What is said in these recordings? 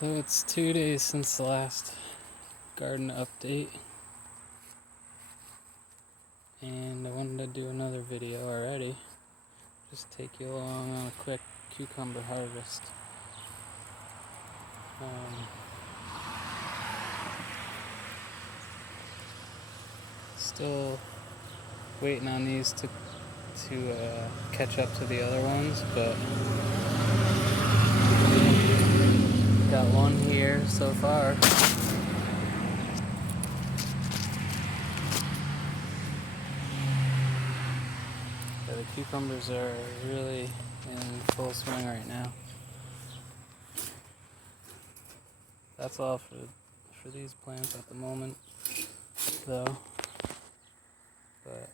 So it's 2 days since the last garden update, and I wanted to do another video already. Just take you along on a quick cucumber harvest. Still waiting on these to catch up to the other ones, but got one here so far. Yeah, the cucumbers are really in full swing right now. That's all for these plants at the moment, though. But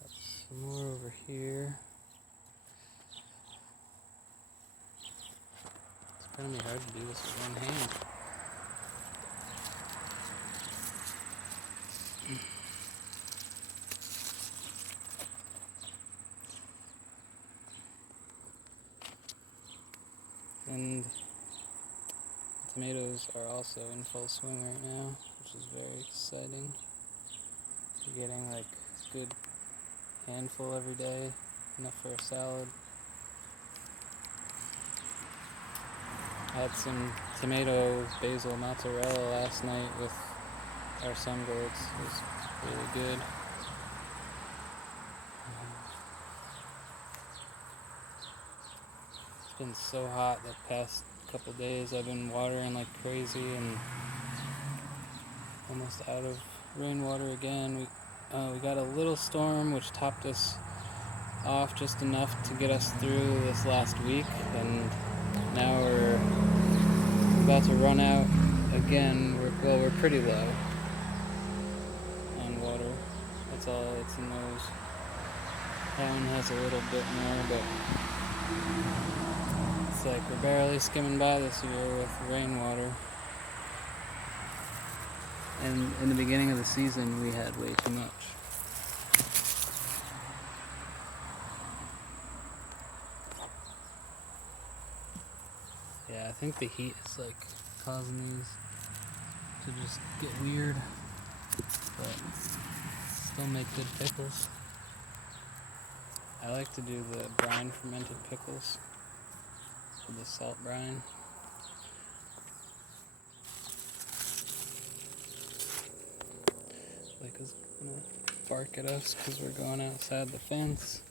got some more over here. It's gonna be hard to do this with one hand. And the tomatoes are also in full swing right now, which is very exciting. You're getting like a good handful every day, enough for a salad. I had some tomato basil mozzarella last night with our sun gourds. It was really good. It's been so hot the past couple days. I've been watering like crazy and almost out of rainwater again. We got a little storm which topped us off just enough to get us through this last week, and now we're about to run out again. We're pretty low on water. That's all that's in those. That one has a little bit more, but it's like we're barely skimming by this year with rainwater. And in the beginning of the season, we had way too much. Yeah, I think the heat is like causing these to just get weird, but still make good pickles. I like to do the brine fermented pickles with the salt brine. Like it's gonna bark at us because we're going outside the fence.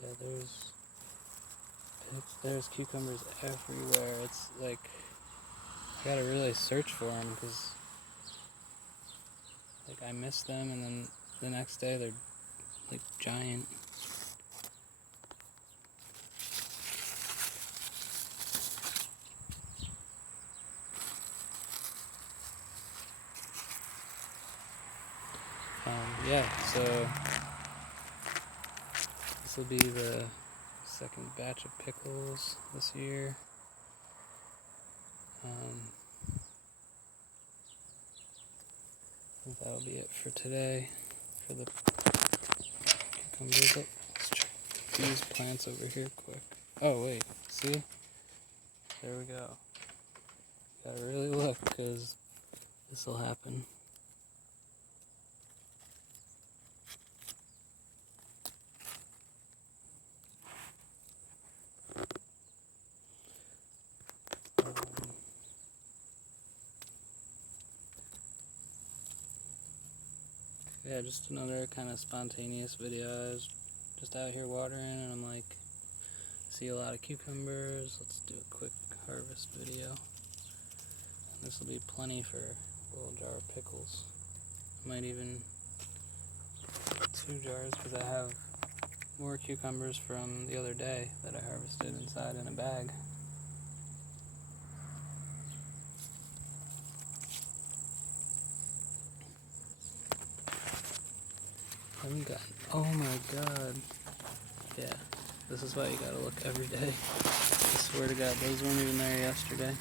Yeah, there's cucumbers everywhere. It's like I gotta really search for them because like I miss them, and then the next day they're like giant. Yeah, so this will be the second batch of pickles this year. That'll be it for today for the cucumbers. Let's check these plants over here quick. Oh wait, see? There we go. Gotta really look because this will happen. Yeah, just another kind of spontaneous video. I was just out here watering and I'm like, see a lot of cucumbers, let's do a quick harvest video. And this will be plenty for a little jar of pickles. Might even 2 jars because I have more cucumbers from the other day that I harvested inside in a bag. haven't gotten. Oh my god. Yeah, this is why you gotta look every day. I swear to God, those weren't even there yesterday.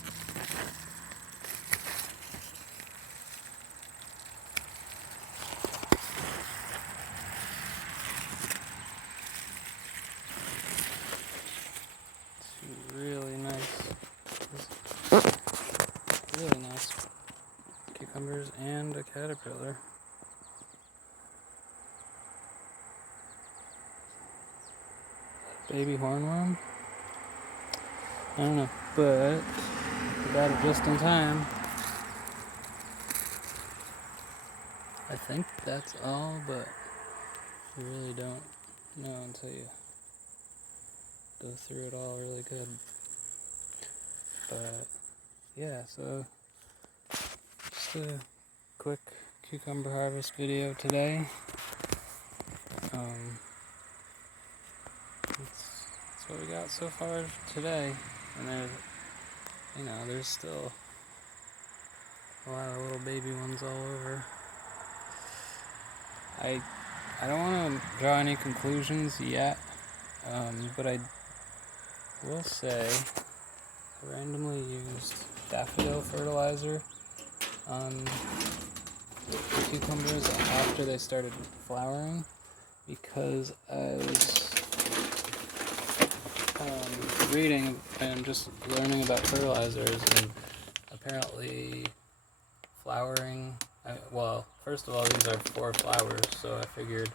Two really nice cucumbers and a caterpillar. Baby hornworm? I don't know, but we got it just in time. I think that's all, but you really don't know until you go through it all really good. But yeah, so just a quick cucumber harvest video today. That's what we got so far today, and there's still a lot of little baby ones all over. I don't want to draw any conclusions yet, but I will say I randomly used daffodil fertilizer on the cucumbers after they started flowering, because I was reading and just learning about fertilizers, and apparently flowering, first of all, these are for flowers, so I figured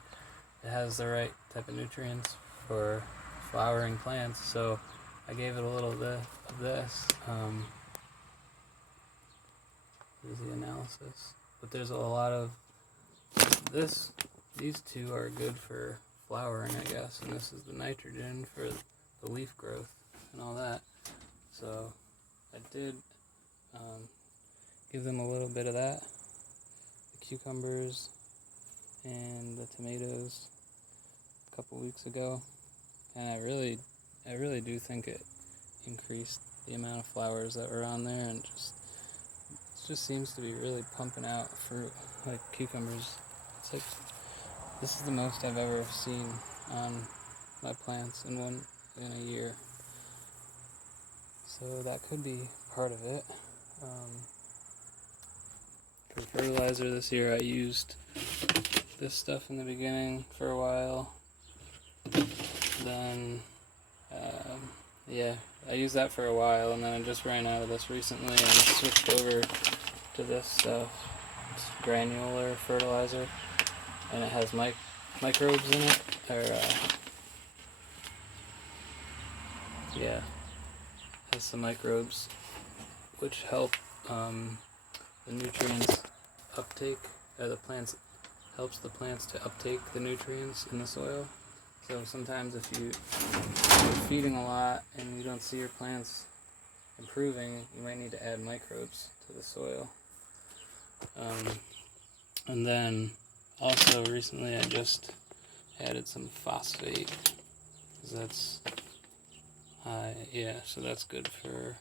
it has the right type of nutrients for flowering plants, so I gave it a little bit of this. Here's the analysis. But there's a lot of this. These two are good for flowering, I guess, and this is the nitrogen for the leaf growth and all that. So I did give them a little bit of that, the cucumbers and the tomatoes, a couple weeks ago, and I really do think it increased the amount of flowers that were on there, and it just seems to be really pumping out fruit, like cucumbers. It's like, this is the most I've ever seen on my plants in a year. So that could be part of it. For fertilizer this year, I used this stuff in the beginning for a while. Then, I used that for a while, and then I just ran out of this recently and switched over to this stuff. It's granular fertilizer, and it has microbes in it. It has some microbes which help the nutrients uptake. Helps the plants to uptake the nutrients in the soil. So sometimes if you're feeding a lot and you don't see your plants improving, you might need to add microbes to the soil. And then also recently I just added some phosphate, because that's so that's good for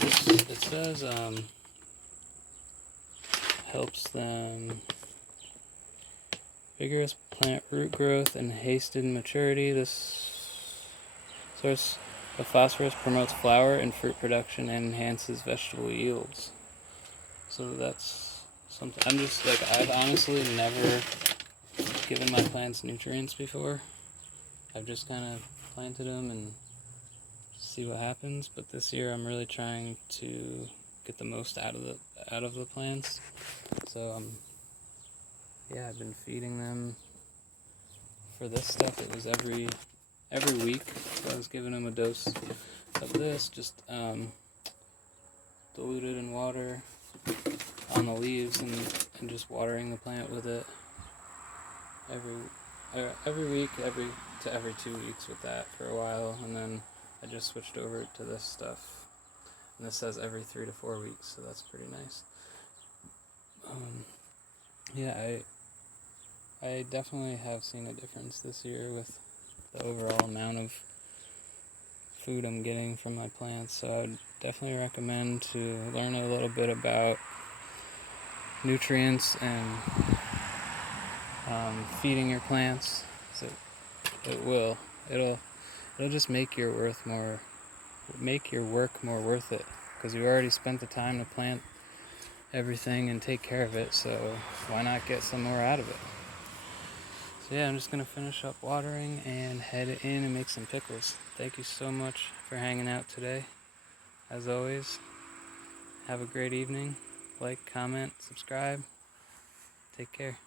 this. It says helps them vigorous plant root growth and hasted maturity. This source of phosphorus promotes flower and fruit production and enhances vegetable yields. So that's something. I've honestly never given my plants nutrients before. I've just kind of planted them and see what happens. But this year I'm really trying to get the most out of the plants. So I've been feeding them for this stuff. It was every week. So I was giving them a dose of this, just diluted in water on the leaves, and just watering the plant with it every week, every 2 weeks with that for a while, and then I just switched over to this stuff. And this says every 3 to 4 weeks, so that's pretty nice. I definitely have seen a difference this year with the overall amount of food I'm getting from my plants, so I'd definitely recommend to learn a little bit about nutrients and feeding your plants. So it'll just make your work more worth it, because you already spent the time to plant everything and take care of it, so why not get some more out of it? So yeah, I'm just gonna finish up watering and head in and make some pickles. Thank you so much for hanging out today. As always, have a great evening. Like, comment, subscribe. Take care.